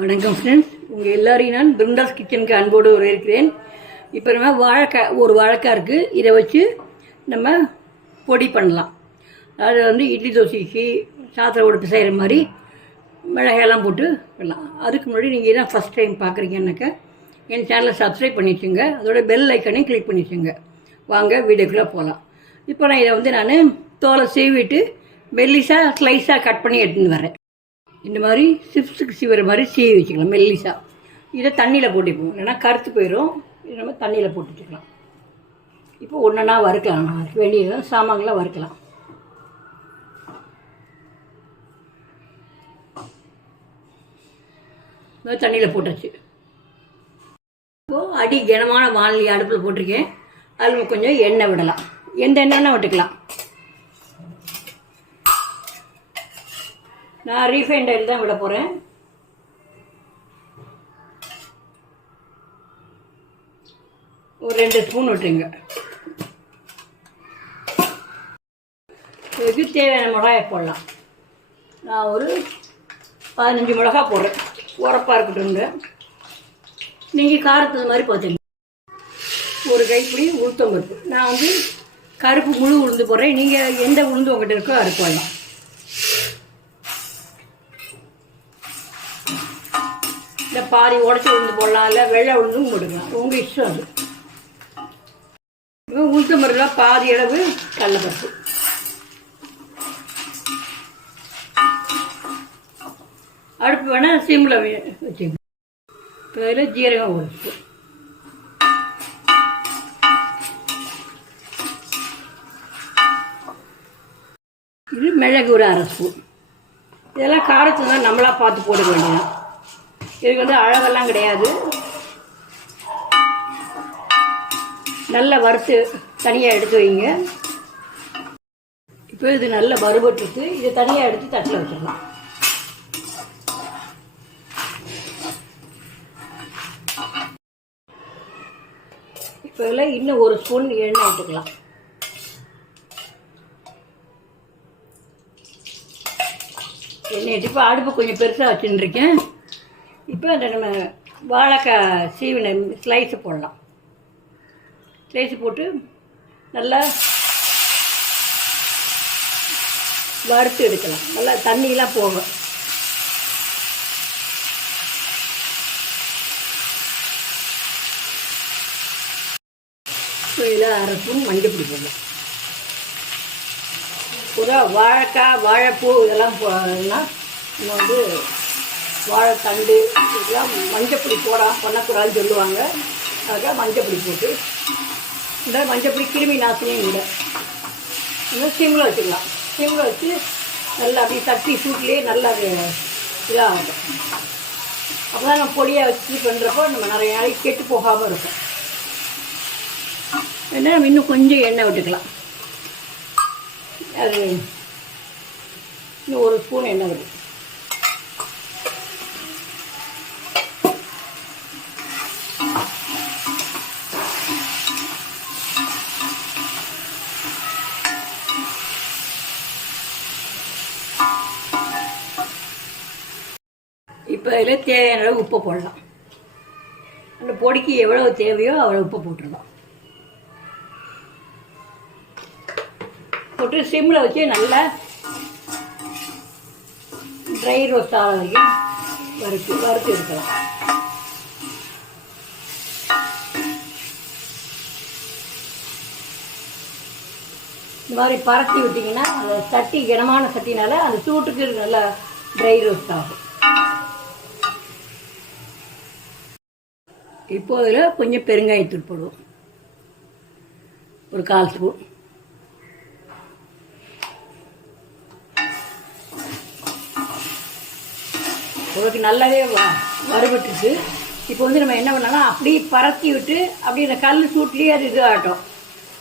வணக்கம் ஃப்ரெண்ட்ஸ், உங்கள் எல்லாரையும் நான் பிருந்தாஸ் கிச்சனுக்கு அன்போடு வரவேற்கிறேன். இப்போ நம்ம வாழைக்காய் இருக்குது. இதை வச்சு நம்ம பொடி பண்ணலாம். அதாவது வந்து இட்லி தோசைக்கு சாத்திர உடப்பு செய்கிற மாதிரி மிளகாயெல்லாம் போட்டு பண்ணலாம். அதுக்கு முன்னாடி நீங்கள் என்ன ஃபஸ்ட் டைம் பார்க்குறீங்கன்னாக்கா என் சேனலை சப்ஸ்கிரைப் பண்ணி வச்சுங்க. அதோட பெல் ஐக்கனையும் கிளிக் பண்ணி வச்சுங்க. வாங்க வீடியோக்குள்ளே போகலாம். இப்போ நான் இதை வந்து நான் தோலை சீவிட்டு மெல்லிசாக ஸ்லைஸாக கட் பண்ணி எடுத்துன்னு வரேன். இந்த மாதிரி சிப்ஸுக்கு சீவுற மாதிரி சீவி வச்சுக்கலாம் மெல்லிசா. இதை தண்ணியில் போட்டுப்போம், இல்லைன்னா கருத்து போயிடும். இதை நம்ம தண்ணியில் போட்டு வச்சுக்கலாம். இப்போ ஒன்றா வறுக்கலாம். அதுக்கு வேண்டிய சாமான்லாம் வறுக்கலாம். தண்ணியில் போட்டாச்சு. இப்போது அடி கனமான வானொலி அடுப்பில் போட்டிருக்கேன். அதில் கொஞ்சம் எண்ணெய் விடலாம். எந்த எண்ணெய்னா விட்டுக்கலாம். நான் ரீஃபைண்ட் ஆயில் தான் விட போகிறேன். ஒரு 2 ஸ்பூன் விட்டுருங்க. இதுக்கு தேவையான மிளகாயை போடலாம். நான் ஒரு 15 மிளகா போடுறேன். உரப்பாக இருக்கட்டும்ங்க. நீங்கள் காரத்துக்கு மாதிரி பார்த்துங்க. ஒரு கைப்பிடி உளுத்தம் பருப்பு. நான் வந்து கருப்பு முழு உளுந்து போடுறேன். நீங்கள் எந்த உளுந்து உங்கள்கிட்ட இருக்கோ அது போடலாம். இல்லை பாதி உடச்சி உளுந்து போடலாம், இல்லை வெள்ளை உளுந்தும் போட்டுக்கலாம். உங்கள் இஷ்டம் அது. உளுத்தம் பருப்புலாம் பாதி அளவு கடலைப்பருப்பு. அடுப்பு வேணால் சிம்மில் வச்சுக்கோங்க. இப்போ அதில் ஜீரகம் ஒரு ஸ்பூன், இது மிளகு ஒரு 1/2 ஸ்பூன். இதெல்லாம் காரத்தில் தான் நம்மளாக பார்த்து போட வேண்டியதான். இதுக்கு வந்து அளவெல்லாம் கிடையாது. நல்லா வறுத்து தனியாக எடுத்து வைங்க. இப்போ இது நல்லா வறுபட்டுட்டு இதை தனியாக எடுத்து தட்டில் வச்சிடலாம். இப்போ இதில் இன்னும் 1 ஸ்பூன் எண்ணெய் விட்டுக்கலாம். எண்ணெய் இப்போ அடுப்பு கொஞ்சம் பெருசாக வச்சுருக்கேன். இப்போ அந்த நம்ம வாழைக்காய் சீவின ஸ்லைஸு போடலாம். ஸ்லைஸு போட்டு நல்லா வறுத்து எடுக்கலாம். நல்லா தண்ணியெலாம் போகும். இப்போ இதில் 1/2 ஸ்பூன் மஞ்சள் பொடி போடலாம். பொதுவாக வாழைக்காய் வாழைப்பூ இதெல்லாம் போடணும்னா நம்ம வந்து வாழைத்தண்டு இதெல்லாம் மஞ்சப்பொடி பண்ணக்கூடாதுன்னு சொல்லுவாங்க. அதுக்காக மஞ்சப்பொடி போட்டு இந்த மஞ்சப்பொடி கிருமி நாசினியும் கூட இன்னும் சிம்மில் வச்சுக்கலாம். சிம்மில் வச்சு நல்லா அப்படி தட்டி சூட்லேயே நல்லா இதாகும். அப்போ தான் நம்ம பொடியாக வச்சு பண்ணுறப்போ நம்ம நிறைய நாளைக்கு கெட்டு போகாமல் இருக்கும். ஏன்னா நம்ம இன்னும் கொஞ்சம் எண்ணெய் விட்டுக்கலாம். அது இன்னும் 1 ஸ்பூன் எண்ணெய் வரும். இப்போ இதில் தேவையான அளவு உப்பு போடலாம். அந்த பொடிக்கு எவ்வளோ தேவையோ அவ்வளோ உப்பு போட்டுடலாம். போட்டு சிம்மில் வச்சு நல்லா ட்ரை ரோஸ்ட் ஆகிற வரைக்கும் வறுத்து எடுக்கலாம். இந்த மாதிரி பரட்டி விட்டிங்கன்னா அந்த சட்டி கனமான சட்டினால அந்த சூட்டுக்கு நல்லா ட்ரை ரோஸ்ட் ஆகும். இப்போ அதில் கொஞ்சம் பெருங்காயத்தூள் போடுவோம். ஒரு 1/4 ஸ்பூன். உங்களுக்கு நல்லாவே வறுபட்டுருக்கு. இப்போ வந்து நம்ம என்ன பண்ணோம்னா அப்படியே பரத்தி விட்டு அப்படியே அந்த கல் சூட்லேயே அது இது ஆகட்டும்.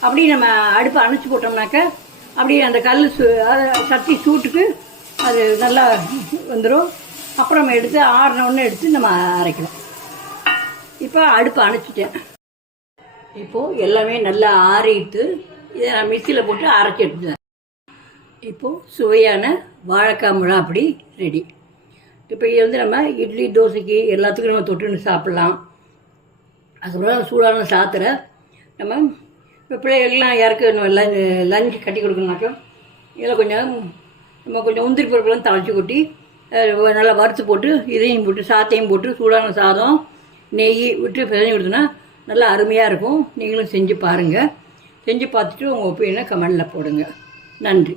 அப்படியே நம்ம அடுப்பை அணைச்சி போட்டோம்னாக்க அப்படியே அந்த கல் சட்டி சூட்டுக்கு அது நல்லா வந்துடும். அப்புறம் நம்ம எடுத்து ஆறினோடனே எடுத்து நம்ம அரைக்கலாம். இப்போ அடுப்பை அணைச்சிட்டேன். இப்போது எல்லாமே நல்லா ஆறிட்டு இதை நான் மிக்சியில் போட்டு அரைச்சி எடுத்துட்டேன். இப்போது சுவையான வாழைக்காய் முழாப்பொடி ரெடி. இப்போ இது வந்து நம்ம இட்லி தோசைக்கு எல்லாத்துக்கும் நம்ம தொட்டுன்னு சாப்பிட்லாம். அதுக்கப்புறம் சூடான சாத்திர நம்ம இப்போ பிள்ளைகளுக்கெல்லாம் யாருக்கு லஞ்ச் கட்டி கொடுக்கணுனாக்கா இதில் கொஞ்சம் நம்ம கொஞ்சம் முந்திரி பருப்புலாம் தழைச்சி கொட்டி நல்லா வறுத்து போட்டு இதையும் போட்டு சாத்தையும் போட்டு சூடான சாதம் நெய் விட்டு பிசைஞ்சு கொடுத்தோன்னா நல்லா அருமையாக இருக்கும். நீங்களும் செஞ்சு பாருங்கள். செஞ்சு பார்த்துட்டு உங்கள் ஒப்பீனியனை கமெண்டில் போடுங்க. நன்றி.